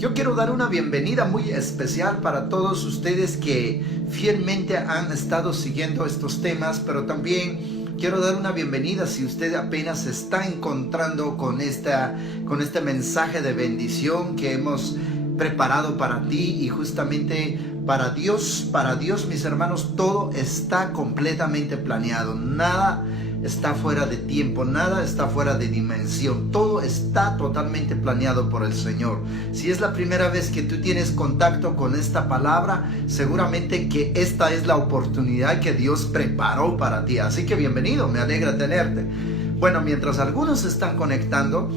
Yo quiero dar una bienvenida muy especial para todos ustedes que fielmente han estado siguiendo estos temas, pero también quiero dar una bienvenida si usted apenas se está encontrando con este mensaje de bendición que hemos preparado para ti y justamente para Dios, mis hermanos, todo está completamente planeado. Nada está fuera de tiempo, nada está fuera de dimensión, todo está totalmente planeado por el Señor. Si es la primera vez que tú tienes contacto con esta palabra, seguramente que esta es la oportunidad que Dios preparó para ti, así que bienvenido, me alegra tenerte. Bueno, mientras algunos se están conectando,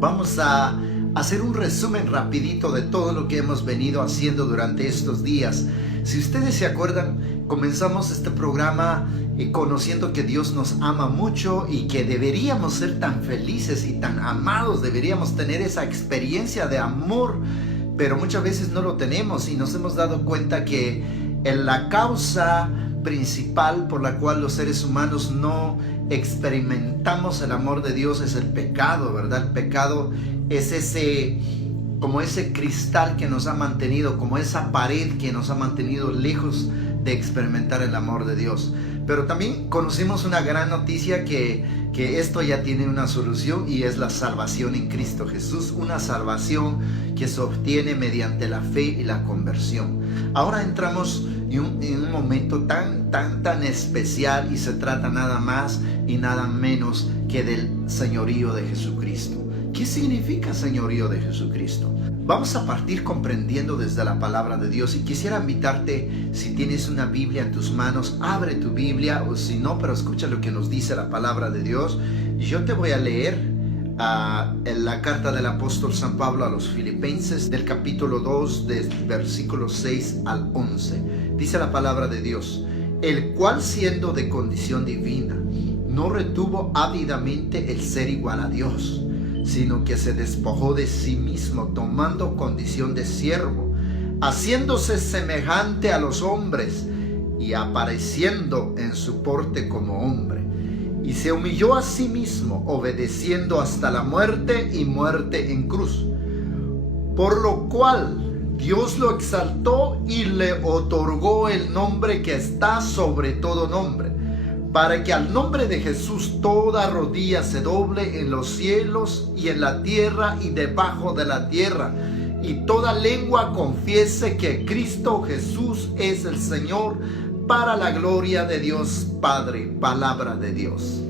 vamos a hacer un resumen rapidito de todo lo que hemos venido haciendo durante estos días. Si ustedes se acuerdan, comenzamos este programa conociendo que Dios nos ama mucho y que deberíamos ser tan felices y tan amados, deberíamos tener esa experiencia de amor, pero muchas veces no lo tenemos y nos hemos dado cuenta que la causa principal por la cual los seres humanos no experimentamos el amor de Dios es el pecado, ¿verdad? El pecado es como ese cristal que nos ha mantenido, como esa pared que nos ha mantenido lejos de experimentar el amor de Dios. Pero también conocimos una gran noticia que esto ya tiene una solución y es la salvación en Cristo Jesús, una salvación que se obtiene mediante la fe y la conversión. Ahora entramos en un momento tan especial y se trata nada más y nada menos que del señorío de Jesucristo. ¿Qué significa señorío de Jesucristo? Vamos a partir comprendiendo desde la palabra de Dios y quisiera invitarte, si tienes una Biblia en tus manos, abre tu Biblia, o si no, pero escucha lo que nos dice la palabra de Dios. Yo te voy a leer en la carta del apóstol San Pablo a los Filipenses del capítulo 2, del versículo 6 al 11. Dice la palabra de Dios: el cual, siendo de condición divina, no retuvo ávidamente el ser igual a Dios, sino que se despojó de sí mismo, tomando condición de siervo, haciéndose semejante a los hombres y apareciendo en su porte como hombre. Y se humilló a sí mismo, obedeciendo hasta la muerte y muerte en cruz. Por lo cual Dios lo exaltó y le otorgó el nombre que está sobre todo nombre, para que al nombre de Jesús toda rodilla se doble en los cielos y en la tierra y debajo de la tierra, y toda lengua confiese que Cristo Jesús es el Señor, para la gloria de Dios Padre. Palabra de Dios.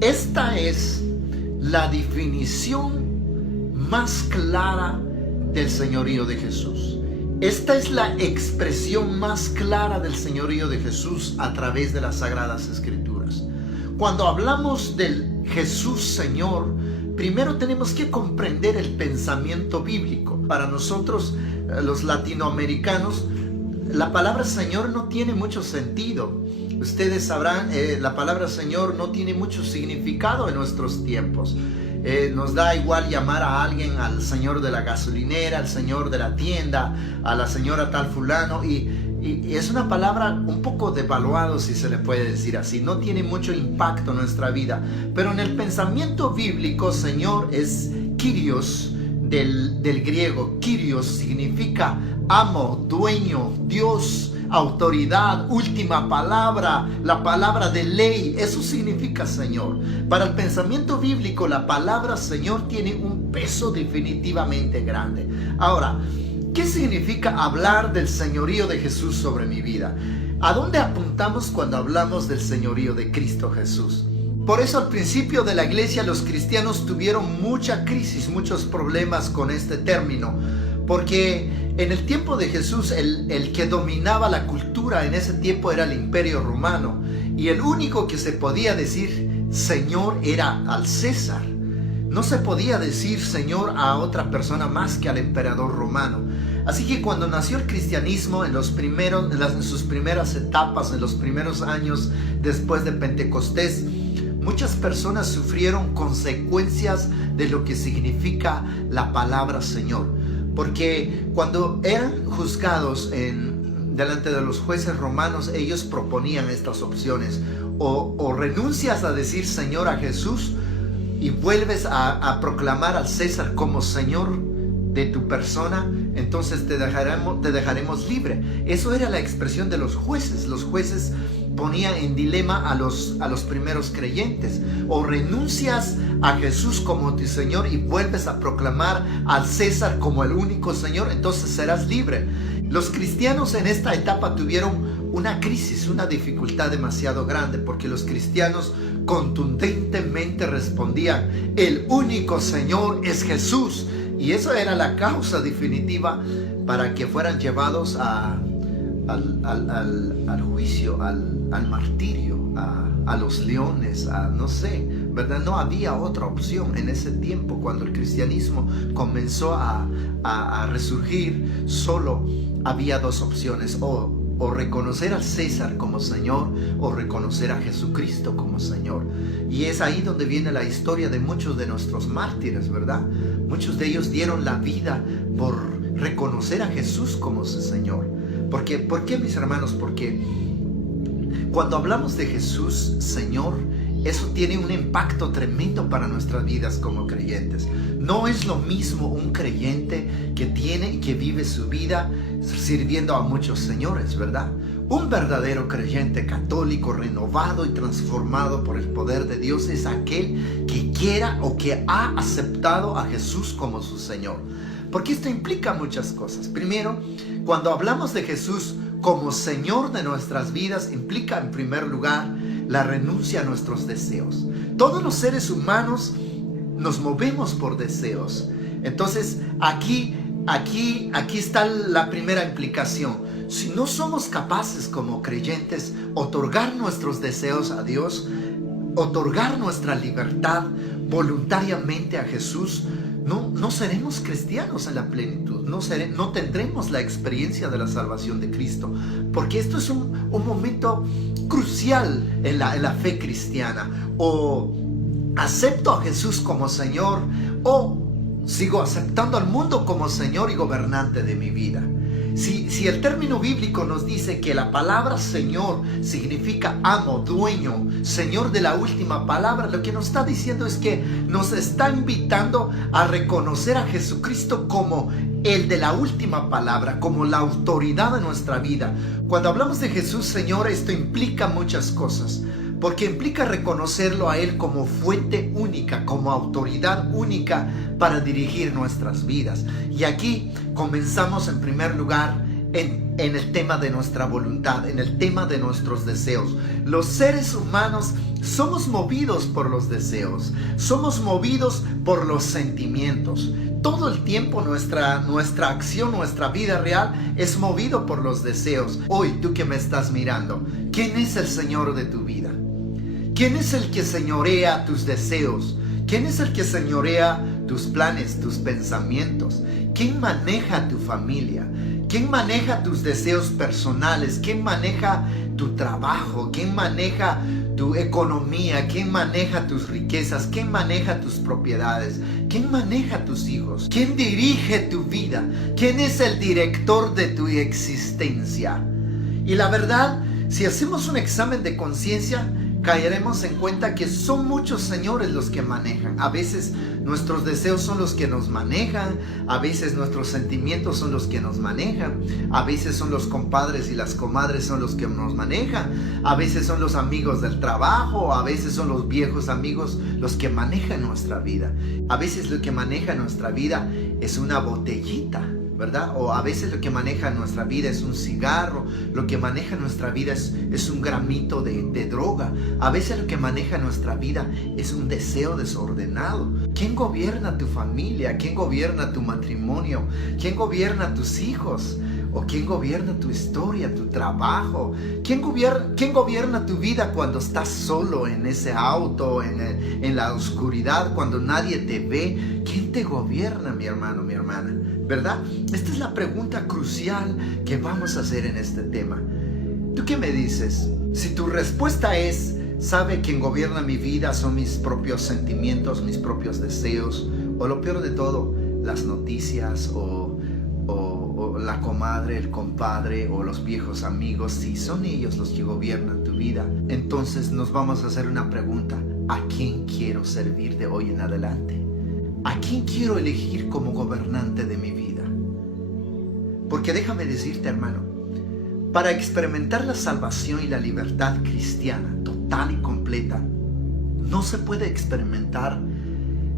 Esta es la definición más clara del señorío de Jesús. Esta es la expresión más clara del señorío de Jesús a través de las Sagradas Escrituras. Cuando hablamos del Jesús Señor, primero tenemos que comprender el pensamiento bíblico. Para nosotros, los latinoamericanos, la palabra Señor no tiene mucho sentido. Ustedes sabrán, la palabra Señor no tiene mucho significado en nuestros tiempos. Nos da igual llamar a alguien al señor de la gasolinera, al señor de la tienda, a la señora tal fulano, y es una palabra un poco devaluada, si se le puede decir así. No tiene mucho impacto en nuestra vida, pero en el pensamiento bíblico, Señor es Kyrios, del griego. Kyrios significa amo, dueño, Dios, autoridad, última palabra, la palabra de ley. Eso significa Señor. Para el pensamiento bíblico, la palabra Señor tiene un peso definitivamente grande. Ahora, ¿qué significa hablar del señorío de Jesús sobre mi vida? ¿A dónde apuntamos cuando hablamos del señorío de Cristo Jesús? Por eso al principio de la iglesia los cristianos tuvieron mucha crisis, muchos problemas con este término, porque en el tiempo de Jesús el que dominaba la cultura en ese tiempo era el Imperio Romano, y el único que se podía decir Señor era al César. No se podía decir Señor a otra persona más que al emperador romano. Así que cuando nació el cristianismo en sus primeras etapas, en los primeros años después de Pentecostés, muchas personas sufrieron consecuencias de lo que significa la palabra Señor. Porque cuando eran juzgados delante de los jueces romanos, ellos proponían estas opciones: o renuncias a decir Señor a Jesús, y vuelves a proclamar al César como Señor de tu persona, entonces te dejaremos libre. Eso era la expresión de los jueces. Los jueces ponían en dilema a los primeros creyentes: o renuncias a Jesús como tu Señor y vuelves a proclamar al César como el único Señor, entonces serás libre. Los cristianos en esta etapa tuvieron una crisis, una dificultad demasiado grande, porque los cristianos contundentemente respondían: el único Señor es Jesús. Y eso era la causa definitiva para que fueran llevados al juicio, al martirio, a los leones, no sé, ¿verdad? No había otra opción en ese tiempo. Cuando el cristianismo comenzó a resurgir, solo había dos opciones: o reconocer al César como Señor, o reconocer a Jesucristo como Señor. Y es ahí donde viene la historia de muchos de nuestros mártires, ¿verdad? Muchos de ellos dieron la vida por reconocer a Jesús como su Señor. ¿Por qué, mis hermanos? Porque cuando hablamos de Jesús, Señor, eso tiene un impacto tremendo para nuestras vidas como creyentes. No es lo mismo un creyente que tiene y que vive su vida sirviendo a muchos señores, ¿verdad? Un verdadero creyente católico, renovado y transformado por el poder de Dios, es aquel que quiera o que ha aceptado a Jesús como su Señor. Porque esto implica muchas cosas. Primero, cuando hablamos de Jesús como Señor de nuestras vidas, implica en primer lugar la renuncia a nuestros deseos. Todos los seres humanos nos movemos por deseos. Entonces aquí está la primera implicación. Si no somos capaces como creyentes otorgar nuestros deseos a Dios, otorgar nuestra libertad voluntariamente a Jesús, no seremos cristianos en la plenitud. No tendremos la experiencia de la salvación de Cristo. Porque esto es un momento crucial en la fe cristiana. O acepto a Jesús como Señor, o sigo aceptando al mundo como Señor y gobernante de mi vida. Si el término bíblico nos dice que la palabra Señor significa amo, dueño, Señor de la última palabra, lo que nos está diciendo es que nos está invitando a reconocer a Jesucristo como el de la última palabra, como la autoridad de nuestra vida. Cuando hablamos de Jesús Señor, esto implica muchas cosas. Porque implica reconocerlo a Él como fuente única, como autoridad única para dirigir nuestras vidas. Y aquí comenzamos en primer lugar en el tema de nuestra voluntad, en el tema de nuestros deseos. Los seres humanos somos movidos por los deseos, somos movidos por los sentimientos. Todo el tiempo nuestra acción, nuestra vida real es movido por los deseos. Hoy, tú que me estás mirando, ¿quién es el Señor de tu vida? ¿Quién es el que señorea tus deseos? ¿Quién es el que señorea tus planes, tus pensamientos? ¿Quién maneja tu familia? ¿Quién maneja tus deseos personales? ¿Quién maneja tu trabajo? ¿Quién maneja tu economía? ¿Quién maneja tus riquezas? ¿Quién maneja tus propiedades? ¿Quién maneja tus hijos? ¿Quién dirige tu vida? ¿Quién es el director de tu existencia? Y la verdad, si hacemos un examen de conciencia, caeremos en cuenta que son muchos señores los que manejan. A veces nuestros deseos son los que nos manejan, a veces nuestros sentimientos son los que nos manejan, a veces son los compadres y las comadres son los que nos manejan, a veces son los amigos del trabajo, a veces son los viejos amigos los que manejan nuestra vida. A veces lo que maneja nuestra vida es una botellita, ¿verdad? O a veces lo que maneja nuestra vida es un cigarro, lo que maneja nuestra vida es un gramito de droga. A veces lo que maneja nuestra vida es un deseo desordenado. ¿Quién gobierna tu familia? ¿Quién gobierna tu matrimonio? ¿Quién gobierna tus hijos? ¿O quién gobierna tu historia, tu trabajo? ¿Quién gobierna tu vida cuando estás solo en ese auto, en la oscuridad, cuando nadie te ve? ¿Quién te gobierna, mi hermano, mi hermana? ¿Verdad? Esta es la pregunta crucial que vamos a hacer en este tema. ¿Tú qué me dices? Si tu respuesta es, ¿sabe quién gobierna mi vida? Son mis propios sentimientos, mis propios deseos, o lo peor de todo, las noticias o la comadre, el compadre o los viejos amigos, si son ellos los que gobiernan tu vida, entonces nos vamos a hacer una pregunta: ¿a quién quiero servir de hoy en adelante? ¿A quién quiero elegir como gobernante de mi vida? Porque déjame decirte, hermano, para experimentar la salvación y la libertad cristiana total y completa, no se puede experimentar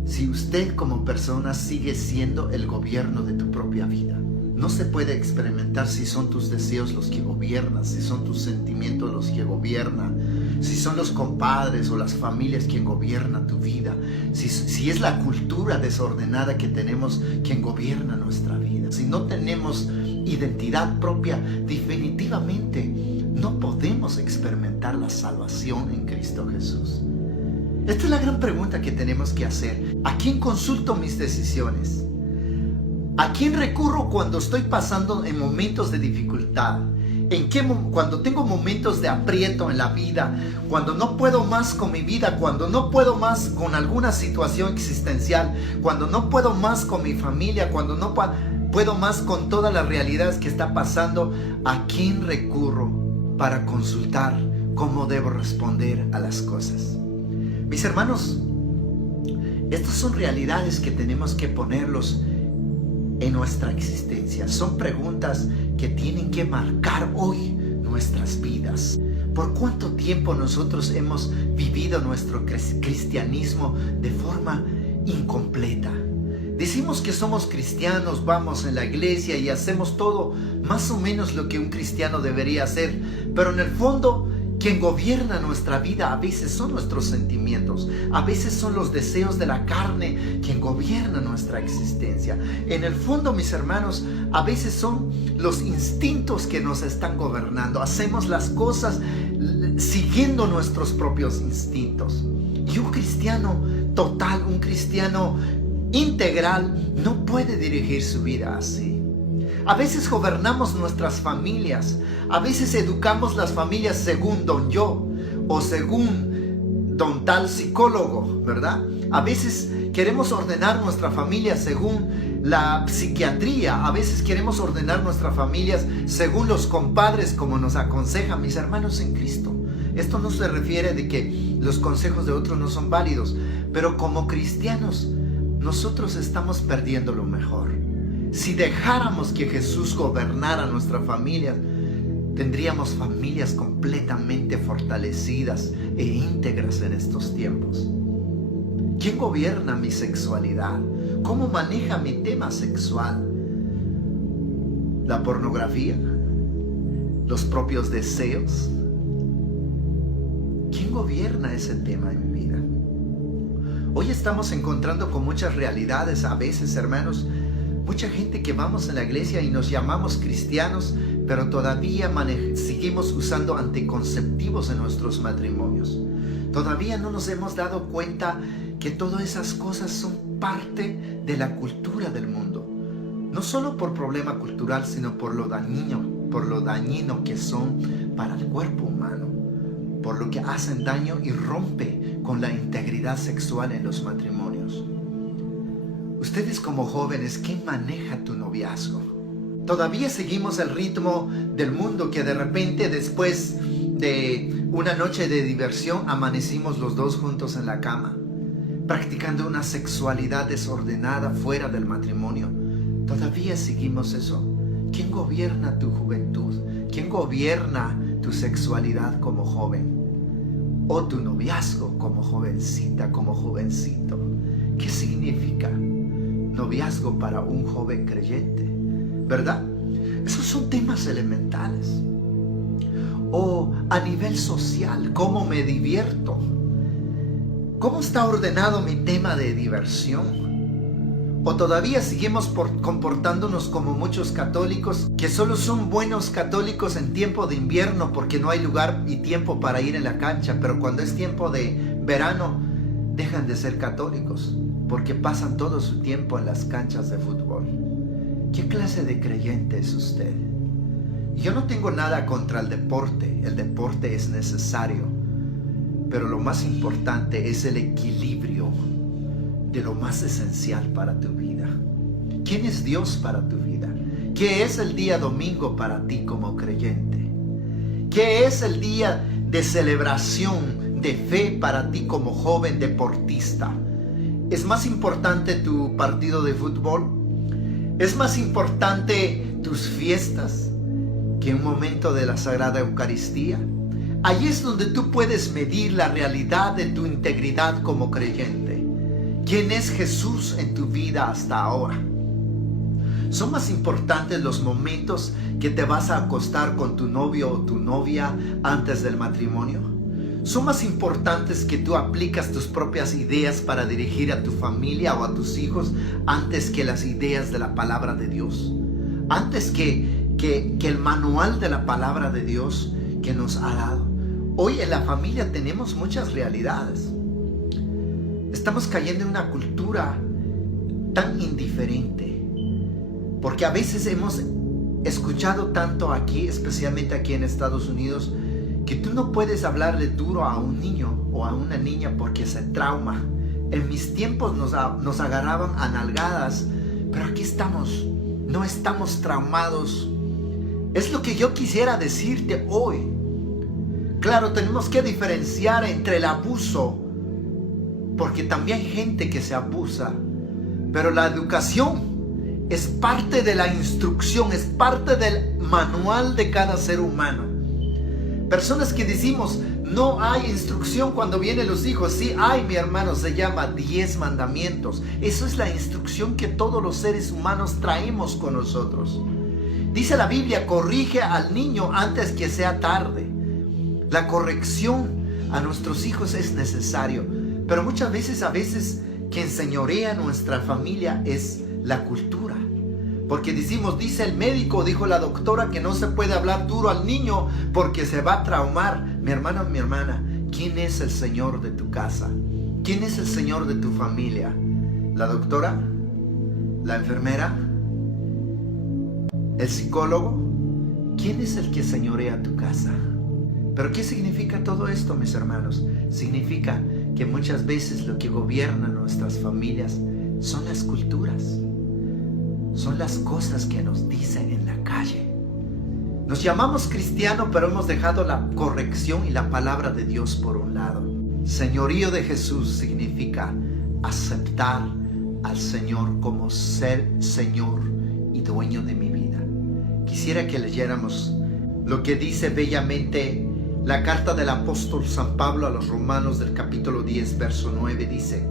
si usted como persona sigue siendo el gobierno de tu propia vida. No se puede experimentar si son tus deseos los que gobiernan, si son tus sentimientos los que gobiernan, si son los compadres o las familias quien gobierna tu vida, si es la cultura desordenada que tenemos quien gobierna nuestra vida. Si no tenemos identidad propia, definitivamente no podemos experimentar la salvación en Cristo Jesús. Esta es la gran pregunta que tenemos que hacer. ¿A quién consulto mis decisiones? ¿A quién recurro cuando estoy pasando en momentos de dificultad? Cuando tengo momentos de aprieto en la vida, cuando no puedo más con mi vida, cuando no puedo más con alguna situación existencial, cuando no puedo más con mi familia, cuando no puedo más con todas las realidades que está pasando, ¿a quién recurro para consultar cómo debo responder a las cosas? Mis hermanos, estas son realidades que tenemos que ponerlos en nuestra existencia. Son preguntas que tienen que marcar hoy nuestras vidas. ¿Por cuánto tiempo nosotros hemos vivido nuestro cristianismo de forma incompleta? Decimos que somos cristianos, vamos en la iglesia y hacemos todo más o menos lo que un cristiano debería hacer, pero en el fondo quien gobierna nuestra vida a veces son nuestros sentimientos, a veces son los deseos de la carne quien gobierna nuestra existencia. En el fondo, mis hermanos, a veces son los instintos que nos están gobernando. Hacemos las cosas siguiendo nuestros propios instintos. Y un cristiano total, un cristiano integral, no puede dirigir su vida así. A veces gobernamos nuestras familias, a veces educamos las familias según don yo o según don tal psicólogo, ¿verdad? A veces queremos ordenar nuestra familia según la psiquiatría, a veces queremos ordenar nuestras familias según los compadres como nos aconsejan. Mis hermanos en Cristo, esto no se refiere de que los consejos de otros no son válidos, pero como cristianos nosotros estamos perdiendo lo mejor. Si dejáramos que Jesús gobernara nuestra familia, tendríamos familias completamente fortalecidas e íntegras en estos tiempos. ¿Quién gobierna mi sexualidad? ¿Cómo maneja mi tema sexual? ¿La pornografía? ¿Los propios deseos? ¿Quién gobierna ese tema en mi vida? Hoy estamos encontrando con muchas realidades a veces, hermanos. Mucha gente que vamos en la iglesia y nos llamamos cristianos, pero todavía seguimos usando anticonceptivos en nuestros matrimonios. Todavía no nos hemos dado cuenta que todas esas cosas son parte de la cultura del mundo. No solo por problema cultural, sino por lo dañino que son para el cuerpo humano, por lo que hacen daño y rompe con la integridad sexual en los matrimonios. Ustedes como jóvenes, ¿quién maneja tu noviazgo? Todavía seguimos el ritmo del mundo que de repente después de una noche de diversión amanecimos los dos juntos en la cama, practicando una sexualidad desordenada fuera del matrimonio. Todavía seguimos eso. ¿Quién gobierna tu juventud? ¿Quién gobierna tu sexualidad como joven? ¿O tu noviazgo como jovencita, como jovencito? ¿Qué significa noviazgo para un joven creyente? ¿Verdad? Esos son temas elementales. O a nivel social, ¿cómo me divierto? ¿Cómo está ordenado mi tema de diversión? ¿O todavía seguimos comportándonos como muchos católicos que solo son buenos católicos en tiempo de invierno porque no hay lugar y tiempo para ir en la cancha, pero cuando es tiempo de verano dejan de ser católicos porque pasan todo su tiempo en las canchas de fútbol? ¿Qué clase de creyente es usted? Yo no tengo nada contra el deporte es necesario, pero lo más importante es el equilibrio de lo más esencial para tu vida. ¿Quién es Dios para tu vida? ¿Qué es el día domingo para ti como creyente? ¿Qué es el día de celebración de fe para ti como joven deportista? ¿Es más importante tu partido de fútbol? ¿Es más importante tus fiestas que un momento de la Sagrada Eucaristía? Allí es donde tú puedes medir la realidad de tu integridad como creyente. ¿Quién es Jesús en tu vida hasta ahora? ¿Son más importantes los momentos que te vas a acostar con tu novio o tu novia antes del matrimonio? ¿Son más importantes que tú aplicas tus propias ideas para dirigir a tu familia o a tus hijos antes que las ideas de la palabra de Dios? Antes que el manual de la palabra de Dios que nos ha dado. Hoy en la familia tenemos muchas realidades. Estamos cayendo en una cultura tan indiferente, porque a veces hemos escuchado tanto aquí, especialmente aquí en Estados Unidos, que tú no puedes hablarle duro a un niño o a una niña porque se trauma. En mis tiempos nos agarraban a nalgadas, pero aquí estamos, no estamos traumados. Es lo que yo quisiera decirte hoy. Claro, tenemos que diferenciar entre el abuso, porque también hay gente que se abusa, pero la educación es parte de la instrucción, es parte del manual de cada ser humano. Personas que decimos, no hay instrucción cuando vienen los hijos. Sí hay, mi hermano, se llama 10 mandamientos. Eso es la instrucción que todos los seres humanos traemos con nosotros. Dice la Biblia, corrige al niño antes que sea tarde. La corrección a nuestros hijos es necesario, pero muchas veces, quien señorea nuestra familia es la cultura. Porque decimos, dice el médico, dijo la doctora, que no se puede hablar duro al niño porque se va a traumar. Mi hermano, mi hermana, ¿quién es el Señor de tu casa? ¿Quién es el Señor de tu familia? ¿La doctora? ¿La enfermera? ¿El psicólogo? ¿Quién es el que señorea tu casa? ¿Pero qué significa todo esto, mis hermanos? Significa que muchas veces lo que gobierna nuestras familias son las culturas. Son las cosas que nos dicen en la calle. Nos llamamos cristianos, pero hemos dejado la corrección y la palabra de Dios por un lado. Señorío de Jesús significa aceptar al Señor como ser Señor y dueño de mi vida. Quisiera que leyéramos lo que dice bellamente la carta del apóstol San Pablo a los Romanos del capítulo 10, verso 9. Dice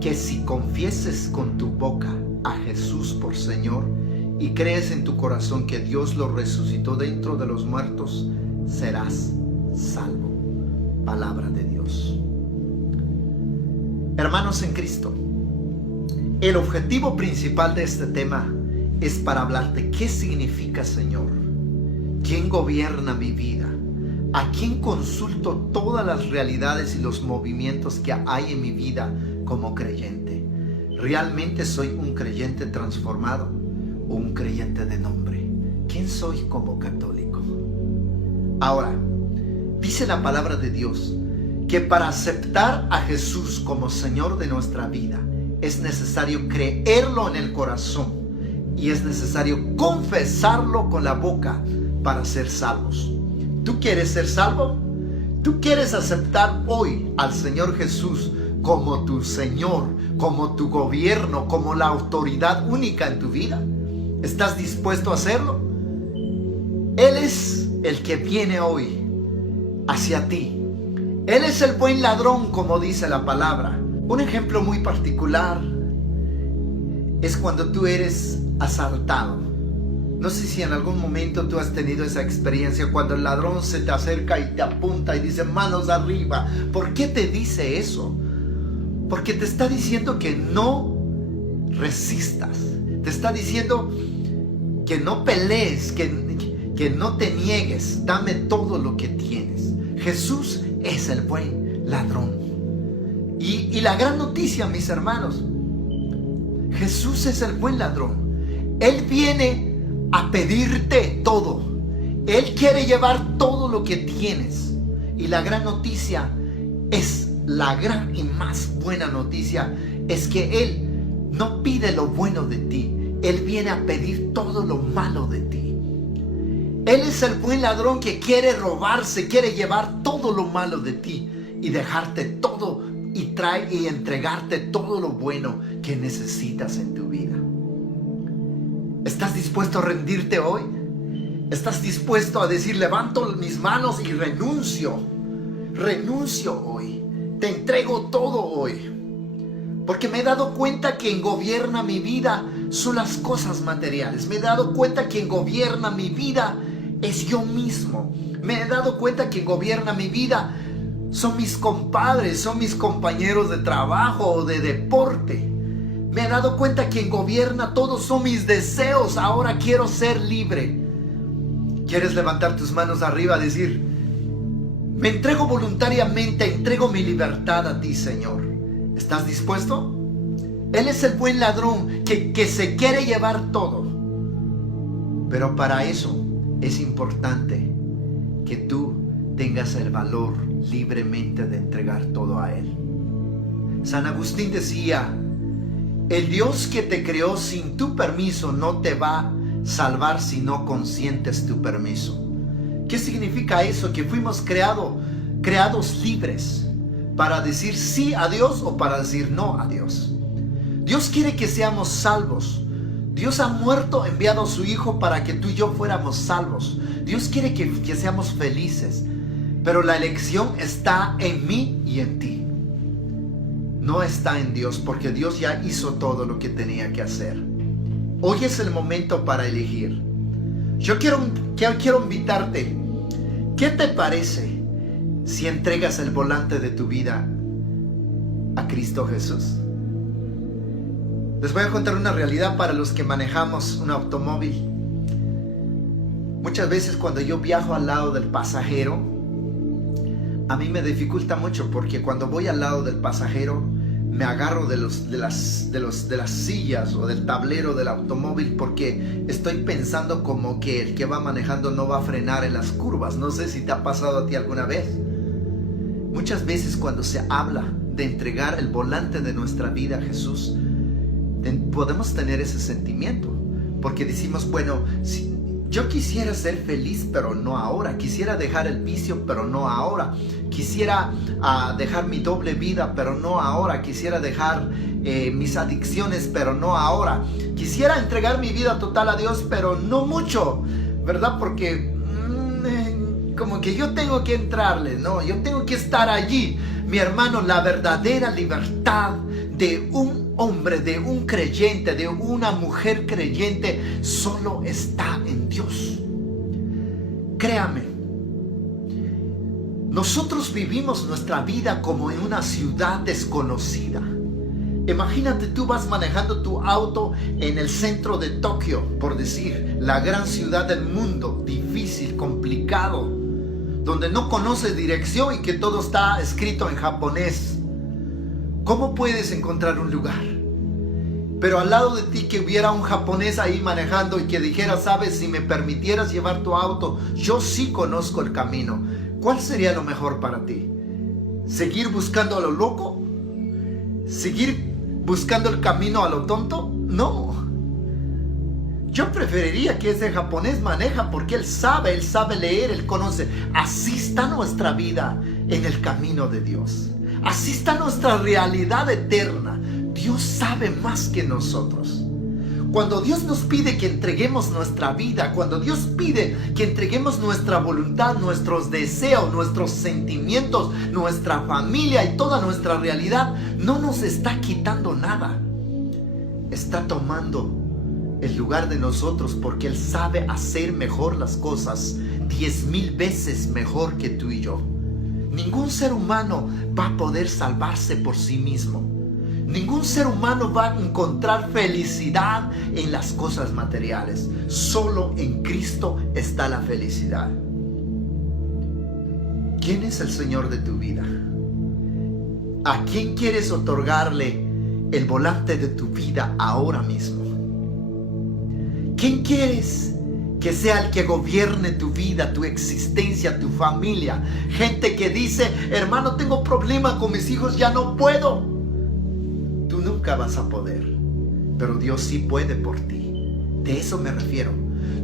que si confieses con tu boca a Jesús por Señor y crees en tu corazón que Dios lo resucitó dentro de los muertos, serás salvo. Palabra de Dios. Hermanos en Cristo, el objetivo principal de este tema es para hablarte qué significa Señor, quién gobierna mi vida, a quién consulto todas las realidades y los movimientos que hay en mi vida como creyente. ¿Realmente soy un creyente transformado o un creyente de nombre? ¿Quién soy como católico? Ahora, dice la palabra de Dios que para aceptar a Jesús como Señor de nuestra vida es necesario creerlo en el corazón y es necesario confesarlo con la boca para ser salvos. ¿Tú quieres ser salvo? ¿Tú quieres aceptar hoy al Señor Jesús como tu Señor, como tu gobierno, como la autoridad única en tu vida? ¿Estás dispuesto a hacerlo? Él es el que viene hoy hacia ti. Él es el buen ladrón, como dice la palabra. Un ejemplo muy particular es cuando tú eres asaltado. No sé si en algún momento tú has tenido esa experiencia cuando el ladrón se te acerca y te apunta y dice manos arriba. ¿Por qué te dice eso? Porque te está diciendo que no resistas. Te está diciendo que no pelees, que no te niegues. Dame todo lo que tienes. Jesús es el buen ladrón. Y la gran noticia, mis hermanos, Jesús es el buen ladrón. Él viene a pedirte todo. Él quiere llevar todo lo que tienes. Y la gran noticia es, la gran y más buena noticia es que Él no pide lo bueno de ti. Él viene a pedir todo lo malo de ti. Él es el buen ladrón que quiere robarse, quiere llevar todo lo malo de ti y dejarte todo y entregarte todo lo bueno que necesitas en tu vida. ¿Estás dispuesto a rendirte hoy? ¿Estás dispuesto a decir, levanto mis manos y renuncio? Renuncio hoy. Te entrego todo hoy. Porque me he dado cuenta que quien gobierna mi vida son las cosas materiales. Me he dado cuenta que quien gobierna mi vida es yo mismo. Me he dado cuenta que quien gobierna mi vida son mis compadres, son mis compañeros de trabajo o de deporte. Me he dado cuenta que quien gobierna todo son mis deseos. Ahora quiero ser libre. ¿Quieres levantar tus manos arriba y decir, me entrego voluntariamente, entrego mi libertad a ti, Señor? ¿Estás dispuesto? Él es el buen ladrón que se quiere llevar todo. Pero para eso es importante que tú tengas el valor libremente de entregar todo a Él. San Agustín decía, el Dios que te creó sin tu permiso no te va a salvar si no consientes tu permiso. ¿Qué significa eso? Que fuimos creados libres para decir sí a Dios o para decir no a Dios. Dios quiere que seamos salvos. Dios ha muerto, enviado a su Hijo para que tú y yo fuéramos salvos. Dios quiere que seamos felices. Pero la elección está en mí y en ti. No está en Dios, porque Dios ya hizo todo lo que tenía que hacer. Hoy es el momento para elegir. Yo quiero invitarte. ¿Qué te parece si entregas el volante de tu vida a Cristo Jesús? Les voy a contar una realidad para los que manejamos un automóvil. Muchas veces cuando yo viajo al lado del pasajero, a mí me dificulta mucho, porque cuando voy al lado del pasajero me agarro de las sillas o del tablero del automóvil, porque estoy pensando como que el que va manejando no va a frenar en las curvas. No sé si te ha pasado a ti alguna vez. Muchas veces cuando se habla de entregar el volante de nuestra vida a Jesús, podemos tener ese sentimiento, porque decimos, bueno, yo quisiera ser feliz, pero no ahora. Quisiera dejar el vicio, pero no ahora. Quisiera dejar mi doble vida, pero no ahora. Quisiera dejar mis adicciones, pero no ahora. Quisiera entregar mi vida total a Dios, pero no mucho, ¿verdad? Porque como que yo tengo que entrarle, ¿no? Yo tengo que estar allí. Mi hermano, la verdadera libertad de un hombre, de un creyente, de una mujer creyente, solo está en Dios. Créame, nosotros vivimos nuestra vida como en una ciudad desconocida. Imagínate, tú vas manejando tu auto en el centro de Tokio, por decir, la gran ciudad del mundo, difícil, complicado, donde no conoces dirección y que todo está escrito en japonés. ¿Cómo puedes encontrar un lugar? Pero al lado de ti que hubiera un japonés ahí manejando y que dijera, sabes, si me permitieras llevar tu auto, yo sí conozco el camino. ¿Cuál sería lo mejor para ti? ¿Seguir buscando a lo loco? ¿Seguir buscando el camino a lo tonto? No. Yo preferiría que ese japonés maneja, porque él sabe leer, él conoce. Así está nuestra vida en el camino de Dios. Así está nuestra realidad eterna. Dios sabe más que nosotros. Cuando Dios nos pide que entreguemos nuestra vida, cuando Dios pide que entreguemos nuestra voluntad, nuestros deseos, nuestros sentimientos, nuestra familia y toda nuestra realidad, no nos está quitando nada. Está tomando el lugar de nosotros, porque Él sabe hacer mejor las cosas, 10,000 veces mejor que tú y yo. Ningún ser humano va a poder salvarse por sí mismo. Ningún ser humano va a encontrar felicidad en las cosas materiales. Solo en Cristo está la felicidad. ¿Quién es el Señor de tu vida? ¿A quién quieres otorgarle el volante de tu vida ahora mismo? ¿Quién quieres que sea el que gobierne tu vida, tu existencia, tu familia? Gente que dice, hermano, tengo problema con mis hijos, ya no puedo. Tú nunca vas a poder, pero Dios sí puede por ti. De eso me refiero.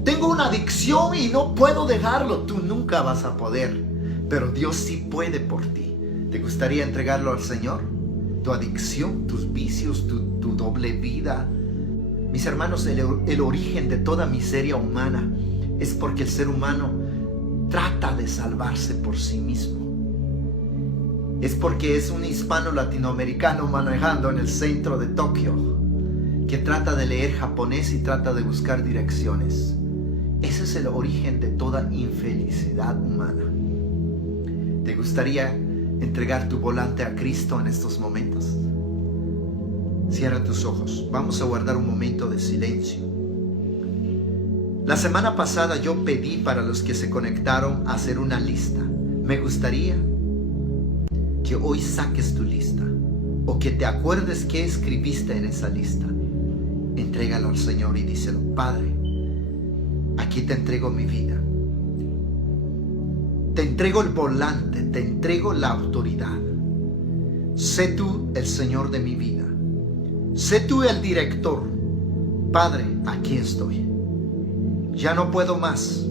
Tengo una adicción y no puedo dejarlo. Tú nunca vas a poder, pero Dios sí puede por ti. ¿Te gustaría entregarlo al Señor? Tu adicción, tus vicios, tu doble vida. Mis hermanos, el origen de toda miseria humana es porque el ser humano trata de salvarse por sí mismo. Es porque es un hispano latinoamericano manejando en el centro de Tokio que trata de leer japonés y trata de buscar direcciones. Ese es el origen de toda infelicidad humana. ¿Te gustaría entregar tu volante a Cristo en estos momentos? Cierra tus ojos. Vamos a guardar un momento de silencio. La semana pasada yo pedí para los que se conectaron a hacer una lista. Me gustaría que hoy saques tu lista o que te acuerdes qué escribiste en esa lista. Entrégalo al Señor y díselo: Padre, aquí te entrego mi vida. Te entrego el volante, te entrego la autoridad. Sé tú el Señor de mi vida. Sé tú el director. Padre, aquí estoy. Ya no puedo más.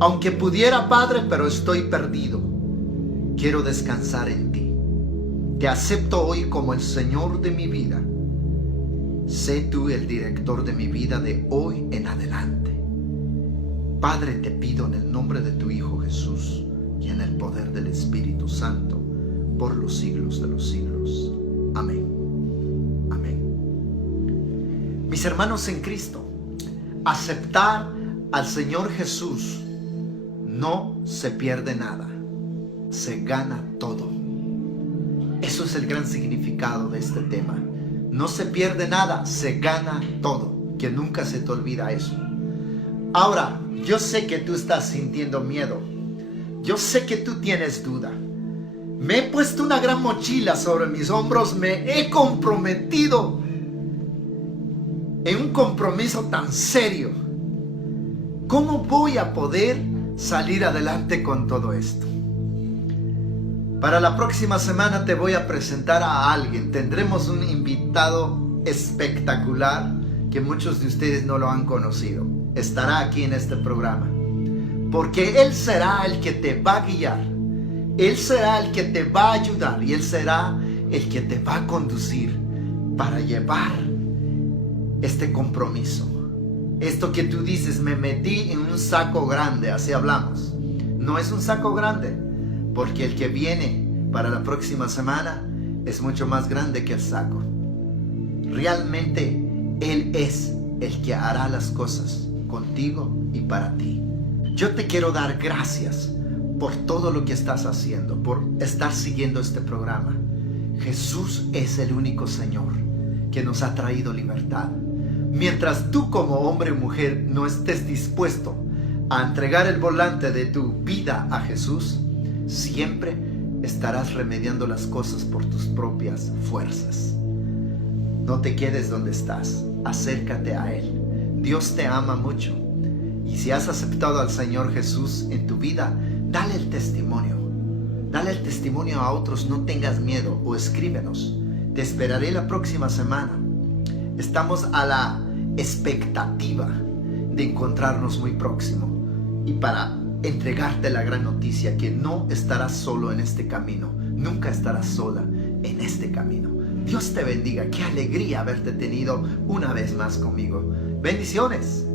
Aunque pudiera, Padre, pero estoy perdido. Quiero descansar en ti. Te acepto hoy como el Señor de mi vida. Sé tú el director de mi vida de hoy en adelante. Padre, te pido en el nombre de tu Hijo Jesús y en el poder del Espíritu Santo, por los siglos de los siglos. Amén. Amén. Mis hermanos en Cristo, aceptar al Señor Jesús no se pierde nada, se gana todo. Eso es el gran significado de este tema. No se pierde nada, se gana todo. Que nunca se te olvida eso. Ahora, yo sé que tú estás sintiendo miedo. Yo sé que tú tienes duda. Me he puesto una gran mochila sobre mis hombros. Me he comprometido en un compromiso tan serio. ¿Cómo voy a poder salir adelante con todo esto? Para la próxima semana te voy a presentar a alguien. Tendremos un invitado espectacular que muchos de ustedes no lo han conocido. Estará aquí en este programa. Porque Él será el que te va a guiar. Él será el que te va a ayudar. Y Él será el que te va a conducir para llevar este compromiso. Esto que tú dices: me metí en un saco grande. Así hablamos. No es un saco grande. Porque el que viene para la próxima semana es mucho más grande que el saco. Realmente Él es el que hará las cosas contigo y para ti. Yo te quiero dar gracias por todo lo que estás haciendo, por estar siguiendo este programa. Jesús es el único Señor que nos ha traído libertad. Mientras tú como hombre o mujer no estés dispuesto a entregar el volante de tu vida a Jesús, siempre estarás remediando las cosas por tus propias fuerzas. No te quedes donde estás, acércate a Él. Dios te ama mucho. Y si has aceptado al Señor Jesús en tu vida, dale el testimonio. Dale el testimonio a otros, no tengas miedo, o escríbenos. Te esperaré la próxima semana. Estamos a la expectativa de encontrarnos muy próximo. Y para entregarte la gran noticia que no estarás solo en este camino. Nunca estarás sola en este camino. Dios te bendiga. Qué alegría haberte tenido una vez más conmigo. Bendiciones.